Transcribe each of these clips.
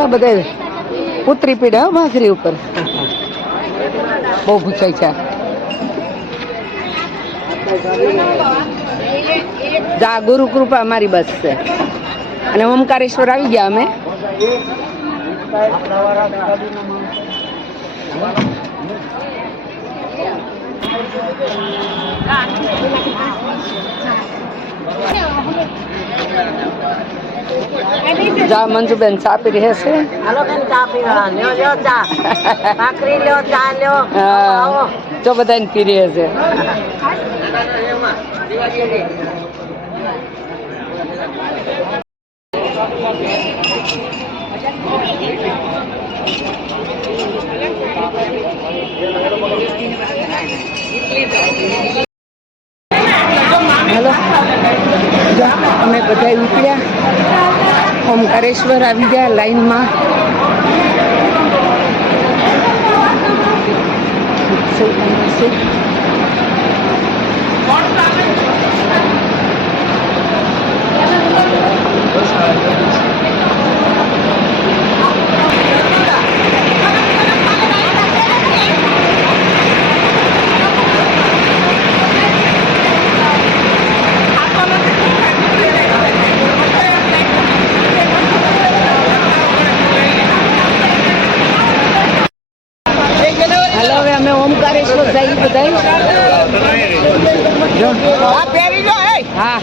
આ બધા ઉતરી પીડા ભાખરી ઉપર. બહુ પૂછાય છે જા, ગુરુ કૃપા અમારી બસ છે. અને ઓમકારેશ્વર આવી ગયા અમે. જા મંજુબેન ચા પી રહે છે જો બધાને પી રહે છે હેલો જો અમે બધા ઉપડ્યા ઓમકારેશ્વર આવી ગયા લાઈનમાં. હાલો હવે અમે ઓમકારેશ્વર જઈએ બધા હા.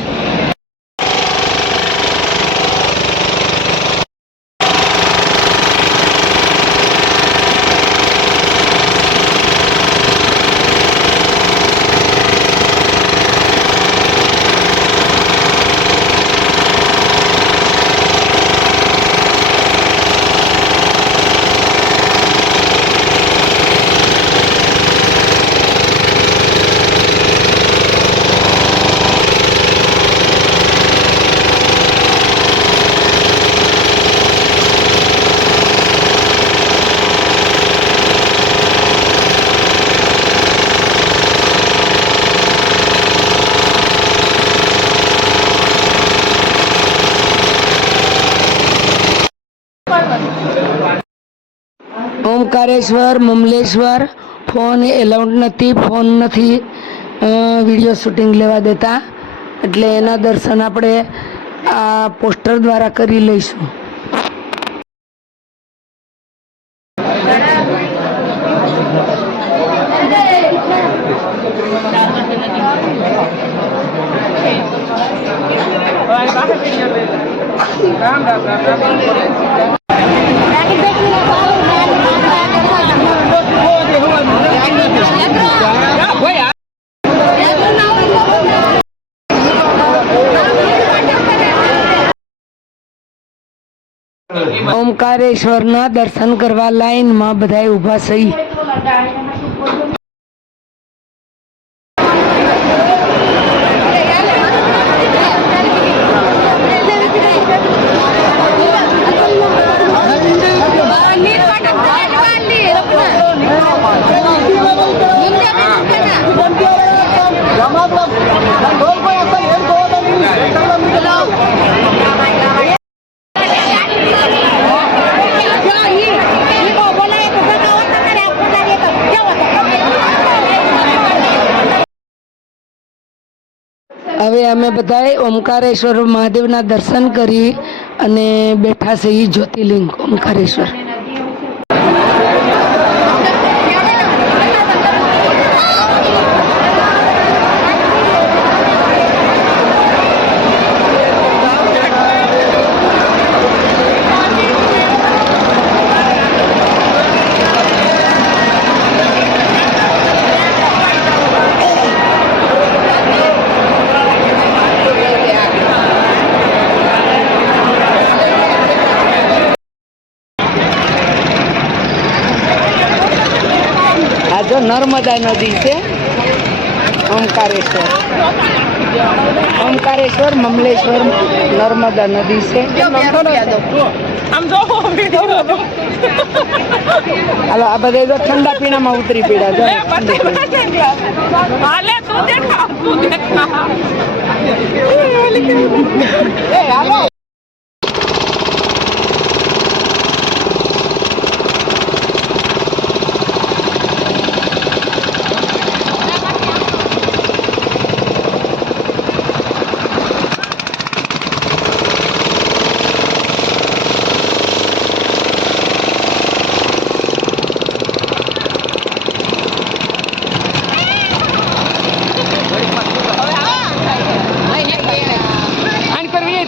ઓમકારેશ્વર, મમલેશ્વર, ફોન એલાઉડ નથી, ફોન નથી વીડિયો શૂટિંગ લેવા દેતા. એટલે એના દર્શન આપણે આ પોસ્ટર દ્વારા કરી લઈશું. ઓમકારેશ્વરના દર્શન કરવા લાઈનમાં બધા ઊભા થઈ અમે બધાએ ઓમકારેશ્વર મહાદેવના દર્શન કરી અને બેઠા છે ઈ જ્યોતિર્લિંગ ઓમકારેશ્વર. આ જો નર્મદા નદી છે ઓમકારેશ્વર. ઓમકારેશ્વર મમલેશ્વર નર્મદા નદી છે. હાલો આ બધા જો ઠંડા પીણામાં ઉતરી પીડા જો હાલે તું દેખા તું દેખા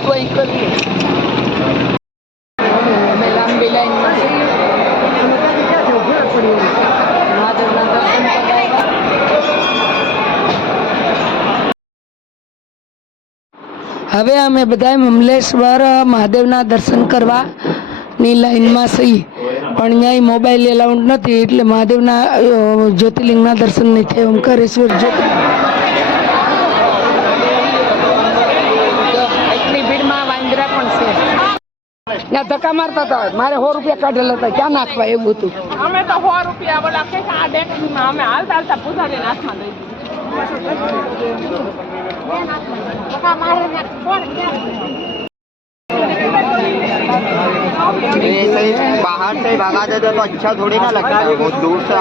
તો અહીં કરીએ અમે લાંબી લાઈનમાં છીએ. મહાદેવના દર્શન કરાવ્યા. હવે અમે બધા મમલેશ્વર મહાદેવના દર્શન કરવાની લાઈનમાં છીએ પણ અહીંયા મોબાઈલ એલાઉડ નથી એટલે મહાદેવના જ્યોતિર્લિંગના દર્શન નહીં થાય ઓમકારેશ્વર જ્યોતિર્લિંગ ધક્કા મારતા હતા મારે સો રૂપિયા કાઢેલા હતા ક્યાં નાખવા એવું હતું? અમે તો સો રૂપિયા બોલા કે આ ડેટ અમે હાલતા હાલતા પૂજારી નાખવા દઈ बाहर से भगा देते तो अच्छा थोड़ी ना लगता है बहुत दूर से